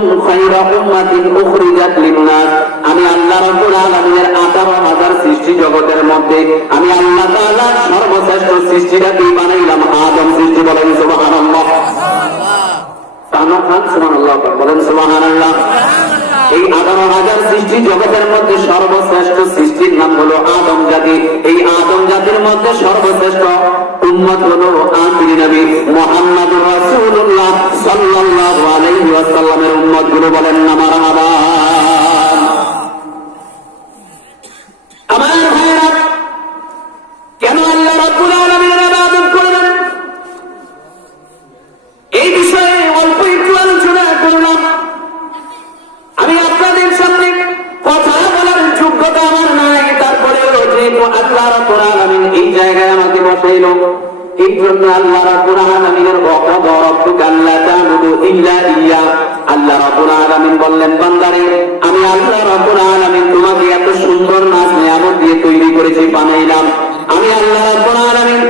কুনতুম খায়রা উম্মাতিন উখরিজাত লিন-নাস, আমি আল্লাহ রাব্বুল আলামিনের 18,000 সৃষ্টি জগতের মধ্যে আমি আল্লাহ তাআলা সর্বশ্রেষ্ঠ সৃষ্টিটাকে বানাইলাম আদম সৃষ্টি। বলেন সুবহানাল্লাহ। সুবহানাল্লাহ বলেন সুবহানাল্লাহ। এই 18,000 সৃষ্টি জগতের মধ্যে সর্বশ্রেষ্ঠ সৃষ্টির নাম হলো আদম জাতি। এই আদম জাতির মধ্যে সর্বশ্রেষ্ঠ উম্মত হলো আখিরি নবী মুহাম্মদুর রাসূলুল্লাহ সাল্লাল্লাহু আলাইহি ওয়াসাল্লামের উম্মত গুলো। বলেন না মারহাবা। আমার ভাইরা, কেন আল্লাহ রাব্বুল আলামিনের ইবাদত করবেন এই বিষয়ে অল্প একটু আলোচনা করলাম। আমি আপনাদের সামনে কথা বলার যোগ্যতা আমার নাই, তারপরেও যেহেতু আল্লাহ রাব্বুল আলামিন এই জায়গায় আমাকে বসাইল, এই জন্য আল্লাহ রাব্বুল আলামিনের ওয়াকাদা রাব্বুকা আল্লা তা'বুদু ইল্লা ইয়্যাহ, আল্লাহ রাব্বুল আলামিন বললেন বান্দারে আমি আল্লাহ রাব্বুল আলামিন তোমাকে এত সুন্দর নাজ নিয়ামত দিয়ে তৈরি করেছি, বানাইলাম। আমি আল্লাহ রাব্বুল আলামিন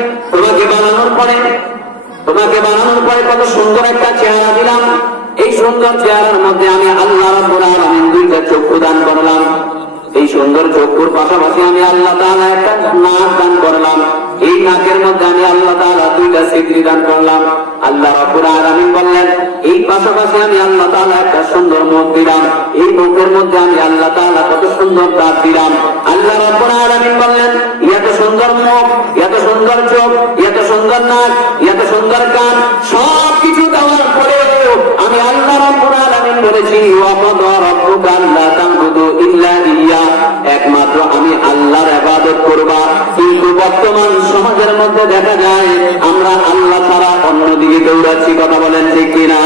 তোমাকে বানানোর পরে কত সুন্দর একটা চেহারা দিলাম। এই সুন্দর চেহারার মধ্যে আমি আল্লাহ রাব্বুল আলামিন দুইটা চক্ষু দান করলাম। এই সুন্দর চক্ষুর পাশাপাশি আমি আল্লাহ তাআলা একটা নাক দান করলাম। এই নাকের মধ্যে আমি আল্লাহ তাআলা দুইটা সিকরি দান করলাম। আল্লাহ রাব্বুল আলামিন বললেন এই পাশাপাশি আমি আল্লাহ তাআলা একটা সুন্দর মুখ দিলাম। এই মুখের মধ্যে আমি আল্লাহ তাআলা কত সুন্দর দাঁত দিলাম। আল্লাহ রাব্বুল আলামিন বললেন এত সুন্দর মুখ, এত সুন্দর চোখ, এত সুন্দর নাক, এত সুন্দর কান, সব কিছু দেওয়ার পরেও আমি আল্লাহ রাব্বুল আলামিন বলেছি ওয়াকাদা রাব্বুকা আল্লা তা'বুদু ইল্লা ইয়্যাহ, একমাত্র আমি আল্লাহর ইবাদত করবা। কিন্তু বর্তমান সমাজের মধ্যে দেখা যায় আমরা আল্লাহ ছাড়া অন্যদিকে দৌড়াচ্ছি। কথা বলেন ঠিক কিনা?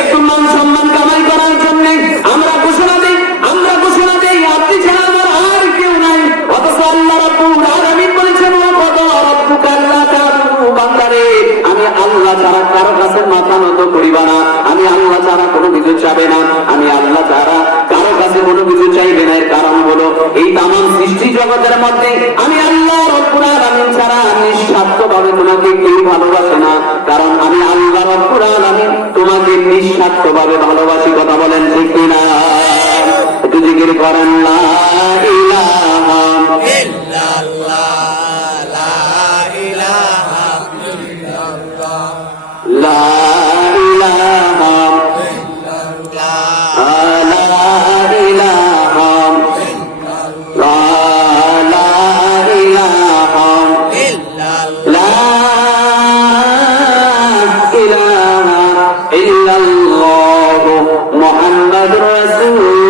একটু মান সম্মান কামাই করার জন্য আমরা ঘোষণা দেই আপনি ছাড়া আমার আর কেউ নাই, অথচ আল্লাহ রাব্বুল আলামিন বলেছেন ওয়াকাদা রাব্বুকা আল্লা তা'বুদু, বান্দারে আমি আল্লাহ ছাড়া কারো কাছে মাথা নত করিবা না, আমি আল্লাহ ছাড়া কোনো কিছু চাবে না, আমি আল্লাহ ছাড়া কারো কাছে কোনো কিছু চাইবে না। এর কারণ হলো এই তামাম সৃষ্টি জগতের মধ্যে আমি আল্লাহ রাব্বুল আলামিন ছাড়া নিঃস্বার্থভাবে তোমাকে কেউ ভালোবাসে না, কারণ আমি আল্লাহ রাব্বুল আলামিন তোমাকে নিঃস্বার্থভাবে ভালোবাসি। কথা বলেন ঠিক কিনা? একটু জিকির করেন লা ইলাহা ইল্লাল্লাহ, লা ইলাহা ইল্লাল্লাহ, লা ইলাহা ইল্লাল্লাহ মুহাম্মাদুর রাসূলুল্লাহ